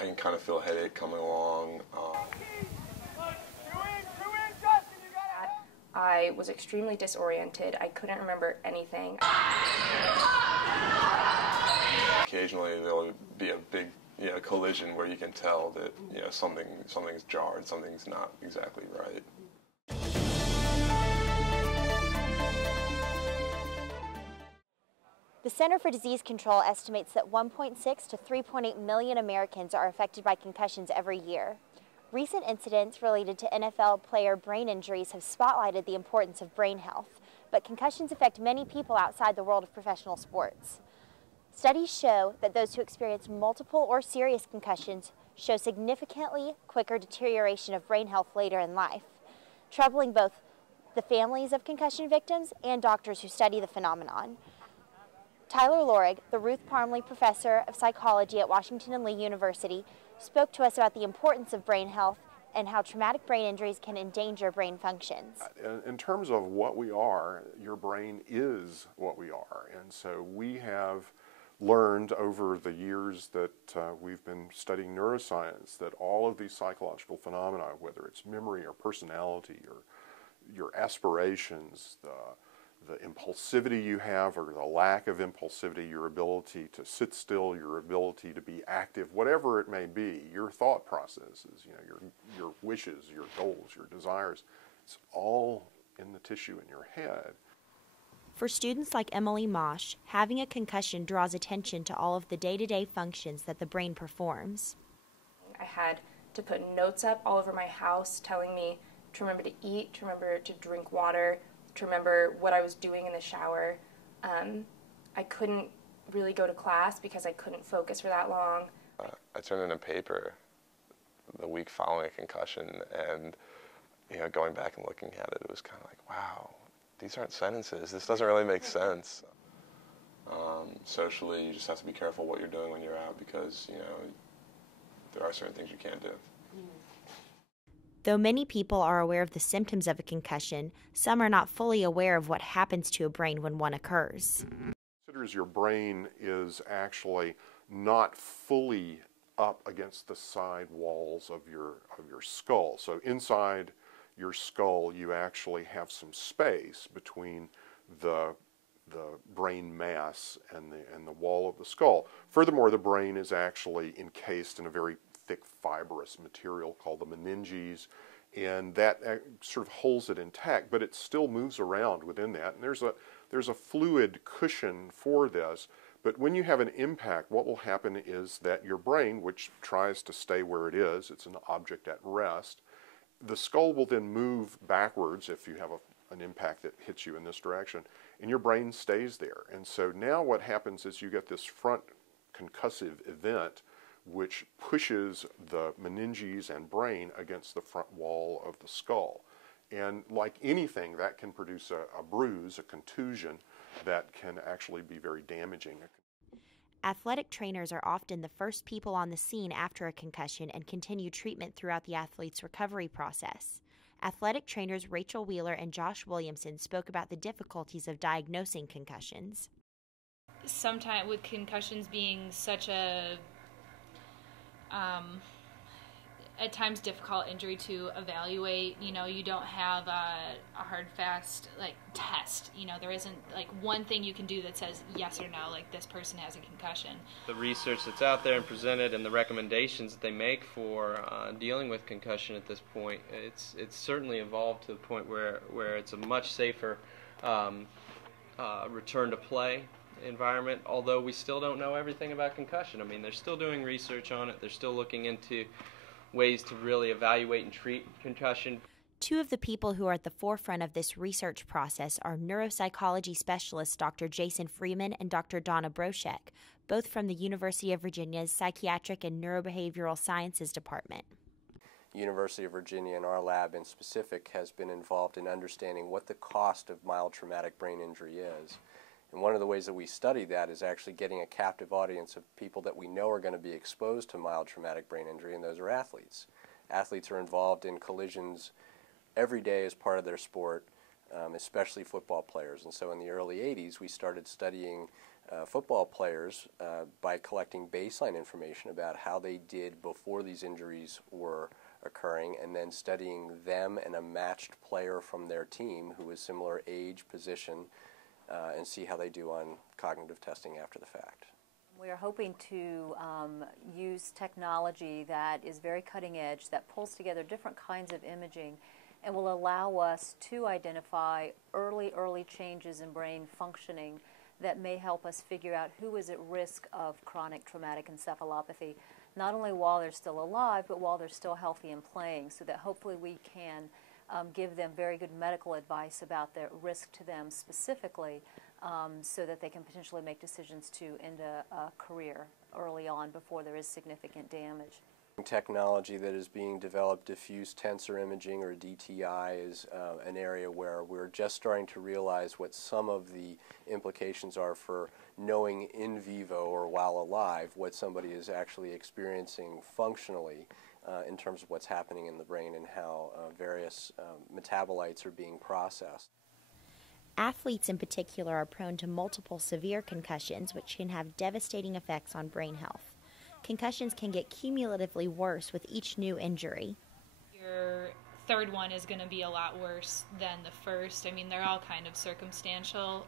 I can kind of feel a headache coming along. I was extremely disoriented. I couldn't remember anything. Occasionally there'll be a big collision where you can tell that something's jarred, something's not exactly right. The Center for Disease Control estimates that 1.6 to 3.8 million Americans are affected by concussions every year. Recent incidents related to NFL player brain injuries have spotlighted the importance of brain health, but concussions affect many people outside the world of professional sports. Studies show that those who experience multiple or serious concussions show significantly quicker deterioration of brain health later in life, troubling both the families of concussion victims and doctors who study the phenomenon. Tyler Lorig, the Ruth Parmley Professor of Psychology at Washington and Lee University, spoke to us about the importance of brain health and how traumatic brain injuries can endanger brain functions. In terms of what we are, your brain is what we are. And so we have learned over the years that we've been studying neuroscience that all of these psychological phenomena, whether it's memory or personality or your aspirations, the impulsivity you have or the lack of impulsivity, your ability to sit still, your ability to be active, whatever it may be, your thought processes, your wishes, your goals, your desires, it's all in the tissue in your head. For students like Emily Mosh, having a concussion draws attention to all of the day-to-day functions that the brain performs. I had to put notes up all over my house telling me to remember to eat, to remember to drink water, to remember what I was doing in the shower. I couldn't really go to class because I couldn't focus for that long. I turned in a paper the week following a concussion, and going back and looking at it, it was kind of like, wow, these aren't sentences. This doesn't really make sense. Socially, you just have to be careful what you're doing when you're out because there are certain things you can't do. Though many people are aware of the symptoms of a concussion, some are not fully aware of what happens to a brain when one occurs. Considers your brain is actually not fully up against the side walls of your skull. So inside your skull, you actually have some space between the brain mass and the wall of the skull. Furthermore, the brain is actually encased in a very thick fibrous material called the meninges, and that sort of holds it intact, but it still moves around within that. And there's a fluid cushion for this, but when you have an impact, what will happen is that your brain, which tries to stay where it is, it's an object at rest, the skull will then move backwards if you have an impact that hits you in this direction, and your brain stays there. And so now what happens is you get this front concussive event which pushes the meninges and brain against the front wall of the skull. And like anything, that can produce a bruise, a contusion, that can actually be very damaging. Athletic trainers are often the first people on the scene after a concussion and continue treatment throughout the athlete's recovery process. Athletic trainers Rachel Wheeler and Josh Williamson spoke about the difficulties of diagnosing concussions. Sometimes with concussions being such a at times difficult injury to evaluate, you don't have a hard, fast, test. There isn't, one thing you can do that says yes or no, this person has a concussion. The research that's out there and presented and the recommendations that they make for dealing with concussion at this point, it's certainly evolved to the point where it's a much safer return to play environment, although we still don't know everything about concussion. I mean, they're still doing research on it. They're still looking into ways to really evaluate and treat concussion. Two of the people who are at the forefront of this research process are neuropsychology specialists Dr. Jason Freeman and Dr. Donna Broshek, both from the University of Virginia's Psychiatric and Neurobehavioral Sciences Department. University of Virginia and our lab in specific has been involved in understanding what the cost of mild traumatic brain injury is. And one of the ways that we study that is actually getting a captive audience of people that we know are going to be exposed to mild traumatic brain injury, and those are athletes. Athletes are involved in collisions every day as part of their sport, especially football players. And so in the early 80s, we started studying football players by collecting baseline information about how they did before these injuries were occurring, and then studying them and a matched player from their team who was similar age, position, and see how they do on cognitive testing after the fact. We are hoping to use technology that is very cutting edge, that pulls together different kinds of imaging and will allow us to identify early changes in brain functioning that may help us figure out who is at risk of chronic traumatic encephalopathy, not only while they're still alive, but while they're still healthy and playing, so that hopefully we can give them very good medical advice about the risk to them specifically, so that they can potentially make decisions to end a career early on before there is significant damage. Technology that is being developed, diffuse tensor imaging, or DTI, is an area where we're just starting to realize what some of the implications are for knowing in vivo or while alive what somebody is actually experiencing functionally in terms of what's happening in the brain and how various metabolites are being processed. Athletes in particular are prone to multiple severe concussions, which can have devastating effects on brain health. Concussions can get cumulatively worse with each new injury. Your third one is going to be a lot worse than the first. I mean, they're all kind of circumstantial,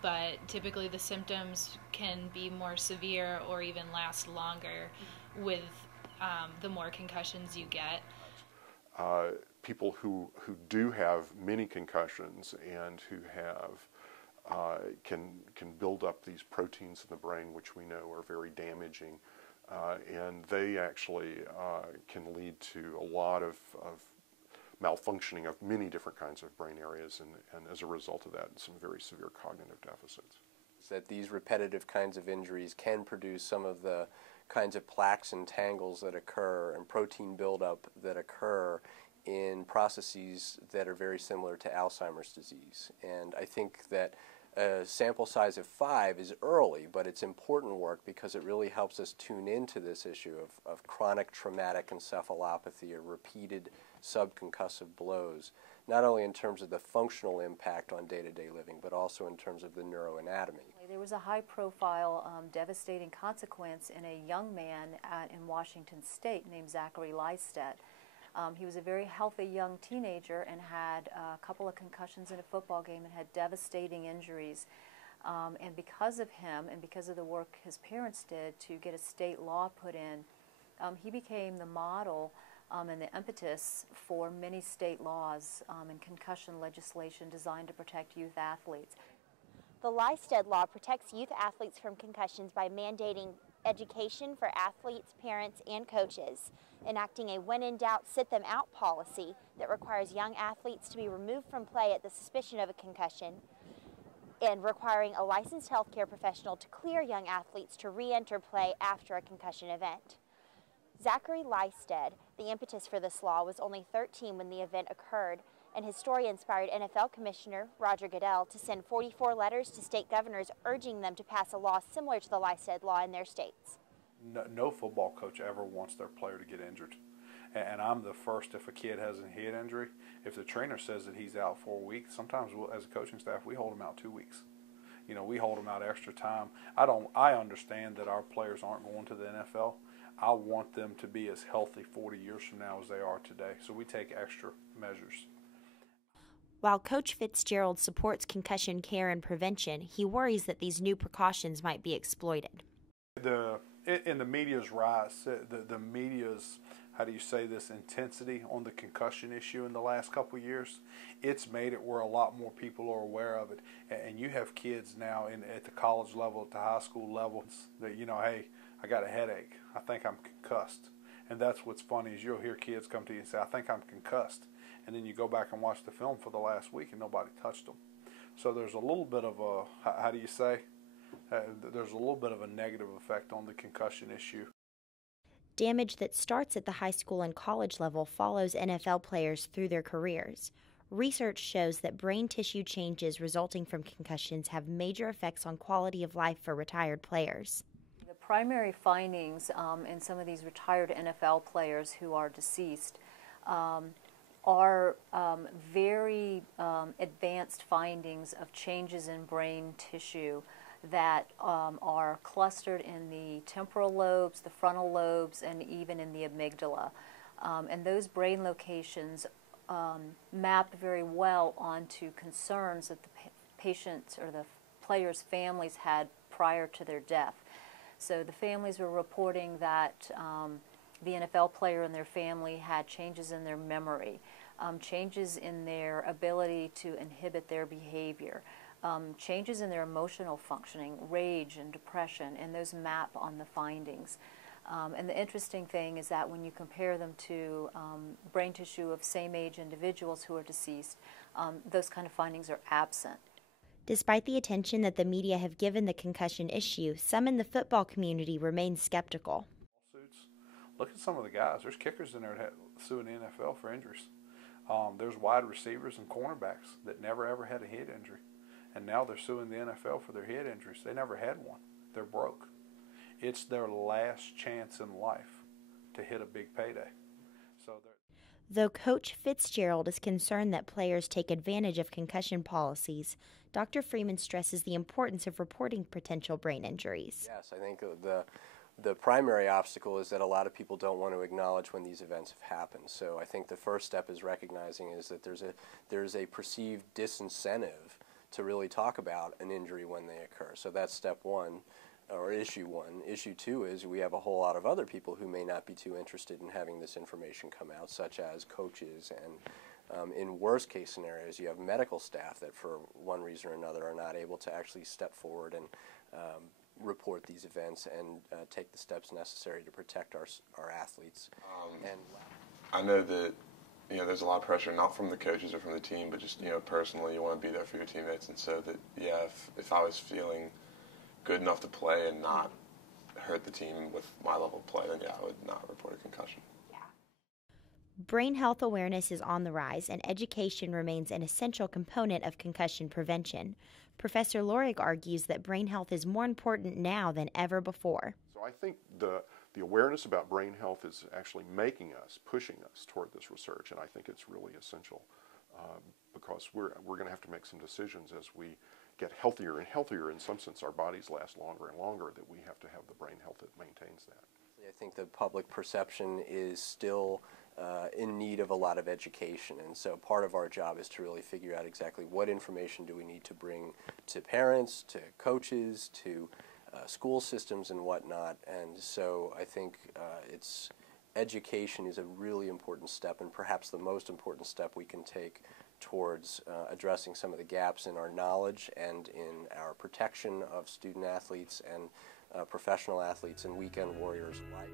but typically the symptoms can be more severe or even last longer with the more concussions you get. People who do have many concussions and who have can build up these proteins in the brain, which we know are very damaging, and they actually can lead to a lot of malfunctioning of many different kinds of brain areas, and as a result of that, some very severe cognitive deficits. That these repetitive kinds of injuries can produce some of the kinds of plaques and tangles that occur and protein buildup that occur in processes that are very similar to Alzheimer's disease. And I think that a sample size of 5 is early, but it's important work because it really helps us tune into this issue of chronic traumatic encephalopathy or repeated subconcussive blows, not only in terms of the functional impact on day-to-day living, but also in terms of the neuroanatomy. There was a high-profile, devastating consequence in a young man in Washington State named Zachary Lystedt. He was a very healthy young teenager and had a couple of concussions in a football game and had devastating injuries. And because of him and because of the work his parents did to get a state law put in, he became the model and the impetus for many state laws and concussion legislation designed to protect youth athletes. The Lystedt Law protects youth athletes from concussions by mandating education for athletes, parents, and coaches, enacting a when-in-doubt, sit-them-out policy that requires young athletes to be removed from play at the suspicion of a concussion, and requiring a licensed healthcare professional to clear young athletes to re-enter play after a concussion event. Zachary Lystedt, the impetus for this law, was only 13 when the event occurred, and his story inspired NFL Commissioner Roger Goodell to send 44 letters to state governors urging them to pass a law similar to the Lystedt Law in their states. No football coach ever wants their player to get injured. And I'm the first, if a kid has a head injury, if the trainer says that he's out 4 weeks, sometimes as a coaching staff, we hold him out 2 weeks. You know, we hold him out extra time. I understand that our players aren't going to the NFL. I want them to be as healthy 40 years from now as they are today. So we take extra measures. While Coach Fitzgerald supports concussion care and prevention, he worries that these new precautions might be exploited. In the media's rise, the media's, how do you say this, intensity on the concussion issue in the last couple of years, it's made it where a lot more people are aware of it. And you have kids now at the college level, at the high school level, that, you know, hey, I got a headache. I think I'm concussed. And that's what's funny is you'll hear kids come to you and say, I think I'm concussed. And then you go back and watch the film for the last week and nobody touched them. So there's a little bit of a, how do you say, there's a little bit of a negative effect on the concussion issue. Damage that starts at the high school and college level follows NFL players through their careers. Research shows that brain tissue changes resulting from concussions have major effects on quality of life for retired players. The primary findings in some of these retired NFL players who are deceased are very advanced findings of changes in brain tissue that are clustered in the temporal lobes, the frontal lobes, and even in the amygdala. And those brain locations map very well onto concerns that the patients or the players' families had prior to their death. So the families were reporting that the NFL player and their family had changes in their memory, changes in their ability to inhibit their behavior, changes in their emotional functioning, rage and depression, and those map on the findings. And the interesting thing is that when you compare them to brain tissue of same-age individuals who are deceased, those kind of findings are absent. Despite the attention that the media have given the concussion issue, some in the football community remain skeptical. Look at some of the guys. There's kickers in there that suing the NFL for injuries. There's wide receivers and cornerbacks that never ever had a head injury, and now they're suing the NFL for their head injuries. They never had one. They're broke. It's their last chance in life to hit a big payday. Though Coach Fitzgerald is concerned that players take advantage of concussion policies, Dr. Freeman stresses the importance of reporting potential brain injuries. Yes, I think the primary obstacle is that a lot of people don't want to acknowledge when these events have happened. So I think the first step is recognizing is that there's a perceived disincentive to really talk about an injury when they occur. So that's step one, or issue one. Issue two is we have a whole lot of other people who may not be too interested in having this information come out, such as coaches, and in worst case scenarios, you have medical staff that for one reason or another are not able to actually step forward and report these events and take the steps necessary to protect our athletes. And I know that there's a lot of pressure, not from the coaches or from the team, but just personally, you want to be there for your teammates, and so that if I was feeling good enough to play and not hurt the team with my level of play, then I would not report a concussion. Brain health awareness is on the rise, and education remains an essential component of concussion prevention. Professor Lorig argues that brain health is more important now than ever before. So I think the awareness about brain health is actually pushing us toward this research, and I think it's really essential because we're going to have to make some decisions as we get healthier and healthier. In some sense, our bodies last longer and longer, that we have to have the brain health that maintains that. I think the public perception is still in need of a lot of education, and so part of our job is to really figure out exactly what information do we need to bring to parents, to coaches, to school systems and whatnot. And so I think education is a really important step, and perhaps the most important step we can take towards addressing some of the gaps in our knowledge and in our protection of student athletes and professional athletes and weekend warriors alike.